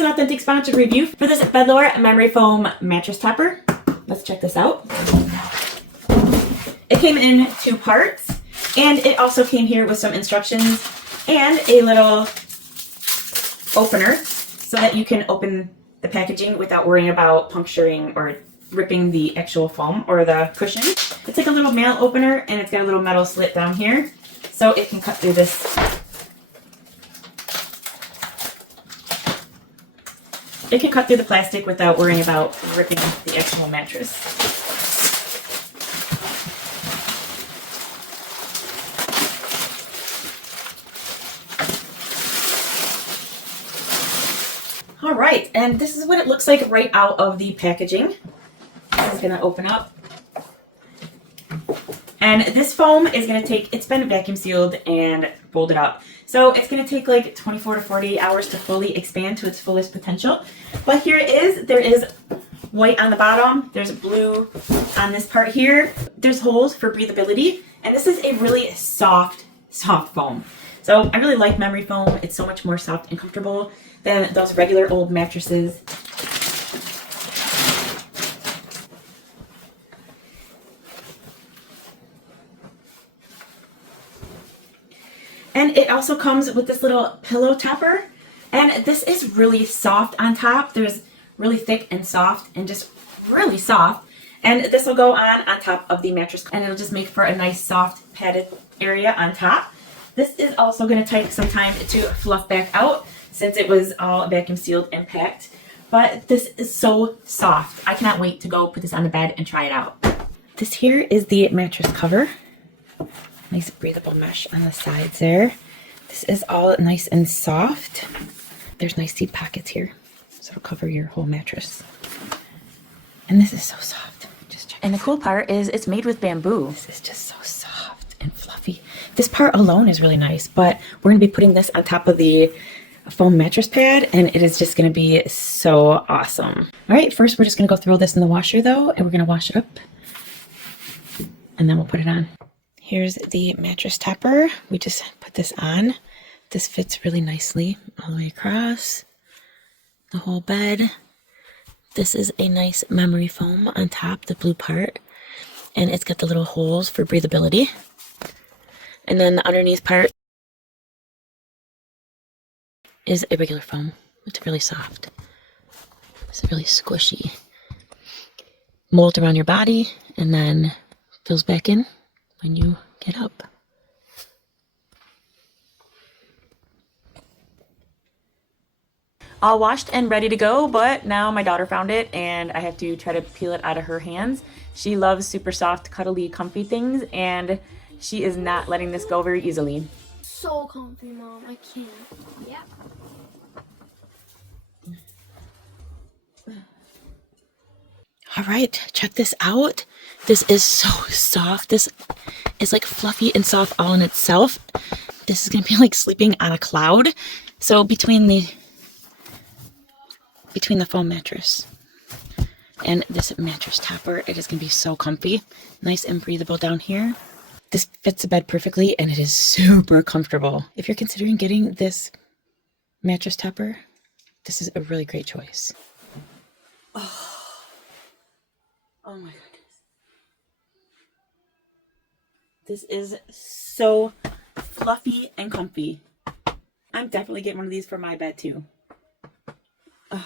Here's an authentic sponsored review for this BEDLORE Memory Foam Mattress Topper. Let's check this out. It came in 2 parts, and it also came here with some instructions and a little opener so that you can open the packaging without worrying about puncturing or ripping the actual foam or the cushion. It's like a little mail opener, and it's got a little metal slit down here so it can cut through this. It can cut through the plastic without worrying about ripping the actual mattress. All right, and this is what it looks like right out of the packaging. This is gonna open up. And this foam is gonna take, it's been vacuum sealed and folded up. So it's gonna take like 24 to 48 hours to fully expand to its fullest potential. But here it is. There is white on the bottom. There's blue on this part here. There's holes for breathability. And this is a really soft foam. So I really like memory foam. It's so much more soft and comfortable than those regular old mattresses. And it also comes with this little pillow topper. And this is really soft on top. There's really thick and soft and just really soft. And this will go on top of the mattress, and it'll just make for a nice soft padded area on top. This is also going to take some time to fluff back out since it was all vacuum sealed and packed. But this is so soft. I cannot wait to go put this on the bed and try it out. This here is the mattress cover. Nice breathable mesh on the sides there. This is all nice and soft. There's nice deep pockets here, so it'll cover your whole mattress. And this is so soft. Just check. And the cool part is it's made with bamboo. This is just so soft and fluffy. This part alone is really nice, but we're gonna be putting this on top of the foam mattress pad, and it is just gonna be so awesome. All right, first we're just gonna go throw this in the washer though, and we're gonna wash it up, and then we'll put it on. Here's the mattress topper. We just put this on. This fits really nicely all the way across the whole bed. This is a nice memory foam on top, the blue part, and it's got the little holes for breathability. And then the underneath part is a regular foam. It's really soft. It's really squishy. Molds around your body and then fills back in when you get up. All washed and ready to go, but now my daughter found it and I have to try to peel it out of her hands. She loves super soft, cuddly, comfy things, and she is not letting this go very easily. So comfy, Mom. I can't. Yeah. All right, check this out. This is so soft. This is like fluffy and soft all in itself. This is gonna be like sleeping on a cloud. So between the foam mattress and this mattress topper, it is gonna be so comfy. Nice and breathable down here. This fits the bed perfectly and it is super comfortable. If you're considering getting this mattress topper, this is a really great choice. Oh my goodness. This is so fluffy and comfy. I'm definitely getting one of these for my bed too. Oh.